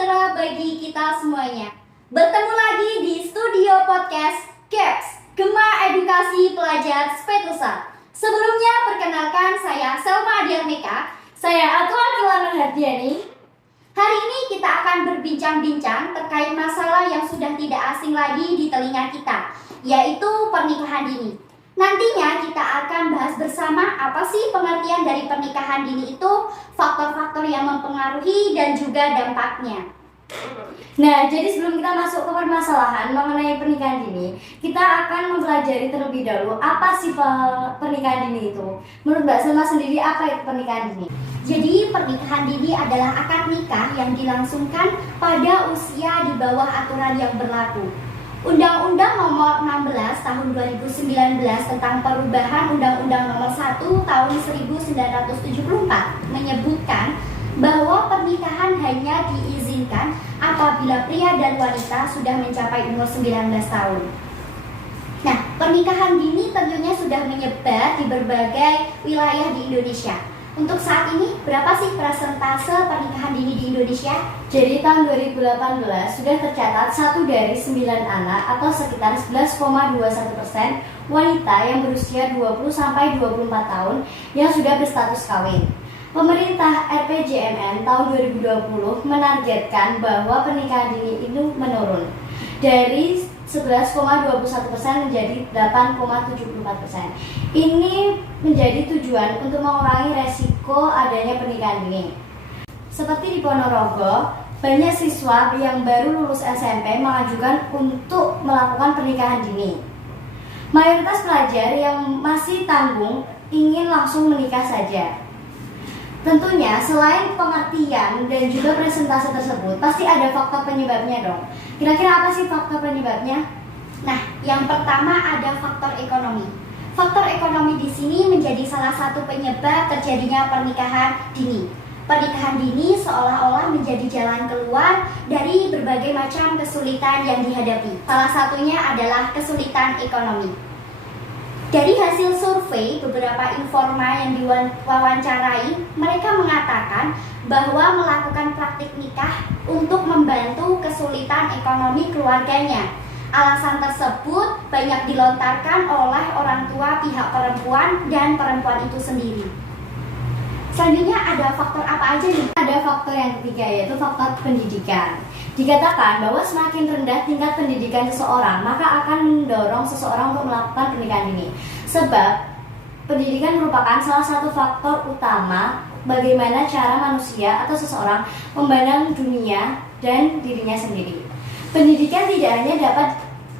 sejahtera bagi kita semuanya. Bertemu lagi di studio podcast KEPS, Gema Edukasi Pelajar Spetusa. Sebelumnya perkenalkan saya Selma Adiarmika. Saya Atul Kilana Hardiani. Hari ini kita akan berbincang-bincang terkait masalah yang sudah tidak asing lagi di telinga kita, yaitu pernikahan dini. Nantinya kita akan bahas bersama apa sih pengertian dari pernikahan dini itu, faktor-faktor yang mempengaruhi dan juga dampaknya. Nah, jadi sebelum kita masuk ke permasalahan mengenai pernikahan dini, kita akan mempelajari terlebih dahulu apa sih pernikahan dini itu. Menurut Mbak Selma sendiri, apa itu pernikahan dini? Jadi pernikahan dini adalah akad nikah yang dilangsungkan pada usia di bawah aturan yang berlaku. Undang-Undang Nomor 16 Tahun 2019 tentang perubahan Undang-Undang Nomor 1 Tahun 1974 menyebutkan bahwa pernikahan hanya diizinkan apabila pria dan wanita sudah mencapai umur 19 tahun. Nah, pernikahan dini tentunya sudah menyebar di berbagai wilayah di Indonesia. Untuk saat ini, berapa sih persentase pernikahan dini di Indonesia? Jadi tahun 2018 sudah tercatat 1 dari 9 anak atau sekitar 11,21% wanita yang berusia 20-24 tahun yang sudah berstatus kawin. Pemerintah RPJMN tahun 2020 menargetkan bahwa pernikahan dini itu menurun dari 11,21% menjadi 8,74%. Ini menjadi tujuan untuk mengurangi resiko adanya pernikahan dini. Seperti di Ponorogo, banyak siswa yang baru lulus SMP mengajukan untuk melakukan pernikahan dini. Mayoritas pelajar yang masih tanggung ingin langsung menikah saja. Tentunya selain pengertian dan juga presentase tersebut, pasti ada faktor penyebabnya dong. Kira-kira apa sih faktor penyebabnya? Nah, yang pertama ada faktor ekonomi. Faktor ekonomi di sini menjadi salah satu penyebab terjadinya pernikahan dini. Pernikahan dini seolah-olah menjadi jalan keluar dari berbagai macam kesulitan yang dihadapi. Salah satunya adalah kesulitan ekonomi. Dari hasil survei beberapa informa yang diwawancarai, mereka mengatakan bahwa melakukan praktik nikah untuk membantu kesulitan ekonomi keluarganya. Alasan tersebut banyak dilontarkan oleh orang tua pihak perempuan dan perempuan itu sendiri. Selanjutnya ada faktor apa aja nih? Ada faktor yang ketiga, yaitu faktor pendidikan. Dikatakan bahwa semakin rendah tingkat pendidikan seseorang, maka akan mendorong seseorang untuk melakukan pernikahan dini. Sebab pendidikan merupakan salah satu faktor utama bagaimana cara manusia atau seseorang memandang dunia dan dirinya sendiri. Pendidikan tidak hanya dapat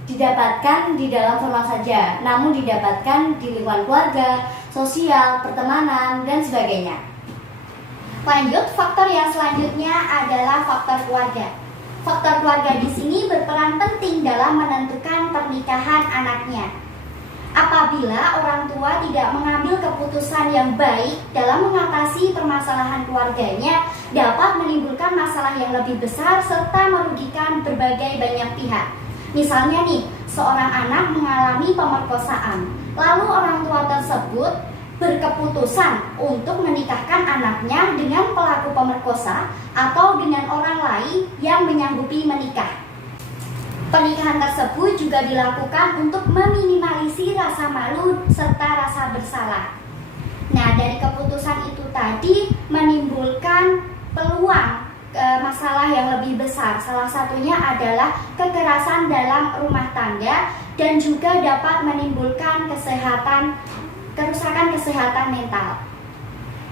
didapatkan di dalam formal saja, namun didapatkan di lingkungan keluarga, sosial, pertemanan, dan sebagainya. Lanjut, faktor yang selanjutnya adalah faktor keluarga. Faktor keluarga di sini berperan penting dalam menentukan pernikahan anaknya. Apabila orang tua tidak mengambil keputusan yang baik dalam mengatasi permasalahan keluarganya, dapat menimbulkan masalah yang lebih besar serta merugikan berbagai banyak pihak. Misalnya nih, seorang anak mengalami pemerkosaan, lalu orang tua tersebut berkeputusan untuk menikahkan anaknya dengan pelaku pemerkosa atau dengan orang lain yang menyanggupi menikah. Pernikahan tersebut juga dilakukan untuk meminimalisir rasa malu serta rasa bersalah. Nah, dari keputusan itu tadi menimbulkan peluang masalah yang lebih besar. Salah satunya adalah kekerasan dalam rumah tangga dan juga dapat menimbulkan kerusakan kesehatan mental.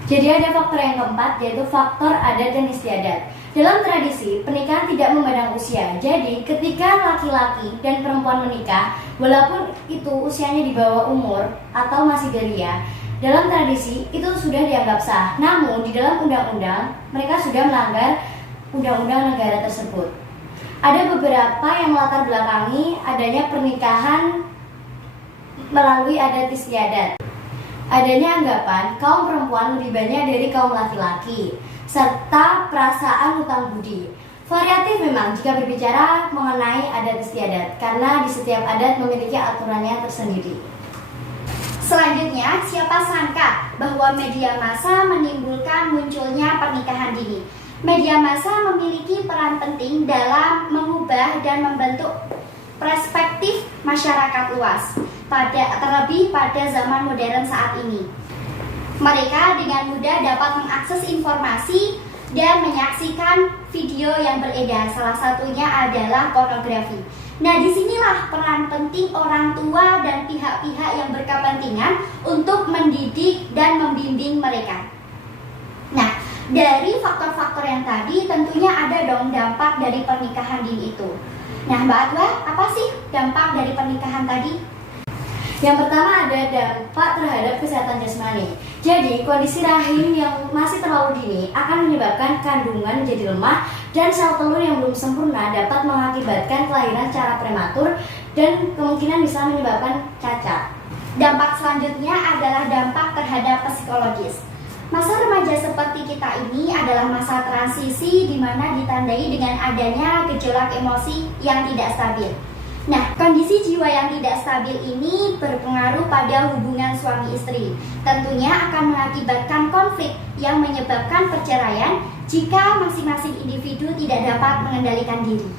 Jadi ada faktor yang keempat, yaitu faktor adat dan istiadat. Dalam tradisi, pernikahan tidak memandang usia. Jadi ketika laki-laki dan perempuan menikah, walaupun itu usianya di bawah umur atau masih belia, dalam tradisi itu sudah dianggap sah. Namun di dalam undang-undang, mereka sudah melanggar undang-undang negara tersebut. Ada beberapa yang melatar belakangi adanya pernikahan melalui adat istiadat. Adanya anggapan kaum perempuan lebih banyak dari kaum laki-laki, serta perasaan hutang budi. Variatif memang jika berbicara mengenai adat istiadat, karena di setiap adat memiliki aturannya tersendiri. Selanjutnya, siapa sangka bahwa media massa menimbulkan munculnya pernikahan dini. Media massa memiliki peran penting dalam mengubah dan membentuk perspektif masyarakat luas, terlebih pada zaman modern saat ini. Mereka dengan mudah dapat mengakses informasi dan menyaksikan video yang beredar. Salah satunya adalah pornografi. Nah, disinilah peran penting orang tua dan pihak-pihak yang berkepentingan untuk mendidik dan membimbing mereka. Nah, dari faktor-faktor yang tadi tentunya ada dong dampak dari pernikahan dini itu. Nah, Mbak Atwa, apa sih dampak dari pernikahan tadi? Yang pertama ada dampak terhadap kesehatan jasmani. Jadi, kondisi rahim yang masih terlalu dini akan menyebabkan kandungan menjadi lemah dan sel telur yang belum sempurna dapat mengakibatkan kelahiran secara prematur dan kemungkinan bisa menyebabkan cacat. Dampak selanjutnya adalah dampak terhadap psikologis. Masa remaja seperti kita ini adalah masa transisi di mana ditandai dengan adanya gejolak emosi yang tidak stabil. Nah, kondisi jiwa yang tidak stabil ini berpengaruh pada hubungan suami istri. Tentunya akan mengakibatkan konflik yang menyebabkan perceraian jika masing-masing individu tidak dapat mengendalikan diri.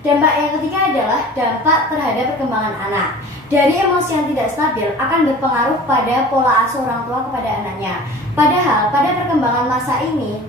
Dampak yang ketiga adalah dampak terhadap perkembangan anak. Dari emosi yang tidak stabil akan berpengaruh pada pola asuh orang tua kepada anaknya. Padahal pada perkembangan masa ini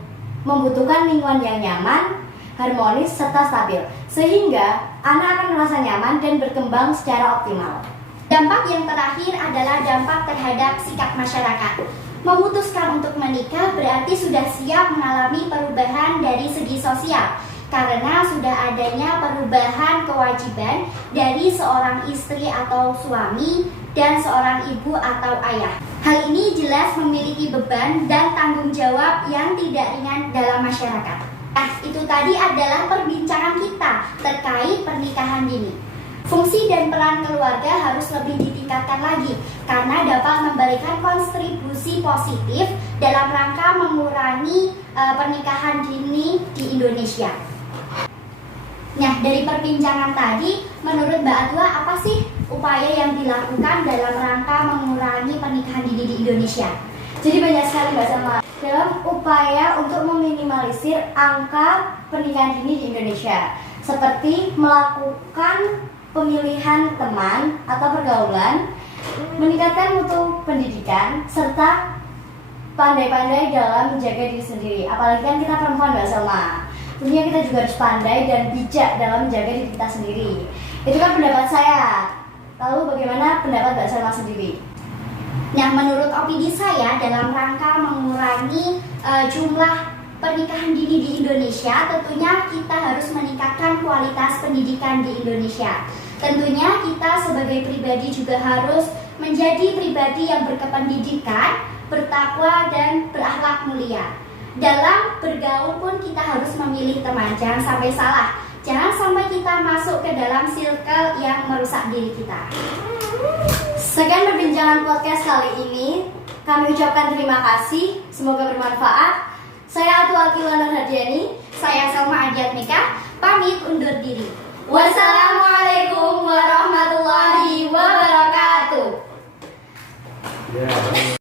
membutuhkan lingkungan yang nyaman, harmonis, serta stabil, sehingga anak akan merasa nyaman dan berkembang secara optimal. Dampak yang terakhir adalah dampak terhadap sikap masyarakat. Memutuskan untuk menikah berarti sudah siap mengalami perubahan dari segi sosial, karena sudah adanya perubahan kewajiban dari seorang istri atau suami dan seorang ibu atau ayah. Hal ini jelas memiliki beban dan tanggung jawab yang tidak ringan dalam masyarakat. Nah, itu tadi adalah perbincangan kita terkait pernikahan dini. Fungsi dan peran keluarga harus lebih ditingkatkan lagi karena dapat memberikan kontribusi positif dalam rangka mengurangi pernikahan dini di Indonesia. Nah, dari perbincangan tadi, menurut Mbak Atwa, apa sih upaya yang dilakukan dalam rangka mengurangi pernikahan dini di Indonesia? Jadi banyak sekali Mbak Salma dalam upaya untuk meminimalisir angka pernikahan dini di Indonesia, seperti melakukan pemilihan teman atau pergaulan, meningkatkan mutu pendidikan, serta pandai-pandai dalam menjaga diri sendiri. Apalagi kan kita perempuan Mbak Salma, tentunya kita juga harus pandai dan bijak dalam menjaga diri kita sendiri. Itu kan pendapat saya. Lalu bagaimana pendapat Mbak Salma sendiri? Nah, menurut opini saya, dalam rangka mengurangi jumlah pernikahan dini di Indonesia, tentunya kita harus meningkatkan kualitas pendidikan di Indonesia. Tentunya kita sebagai pribadi juga harus menjadi pribadi yang berkependidikan, bertakwa, dan berakhlak mulia. Dalam bergaul pun kita harus memilih teman, jangan sampai salah. Jangan sampai kita masuk ke dalam circle yang merusak diri kita. Sekian perbincangan podcast kali ini. Kami ucapkan terima kasih. Semoga bermanfaat. Saya Atwa Kilana Hadiani. Saya Salma Adiatmika, pamit undur diri. Wassalamualaikum warahmatullahi wabarakatuh.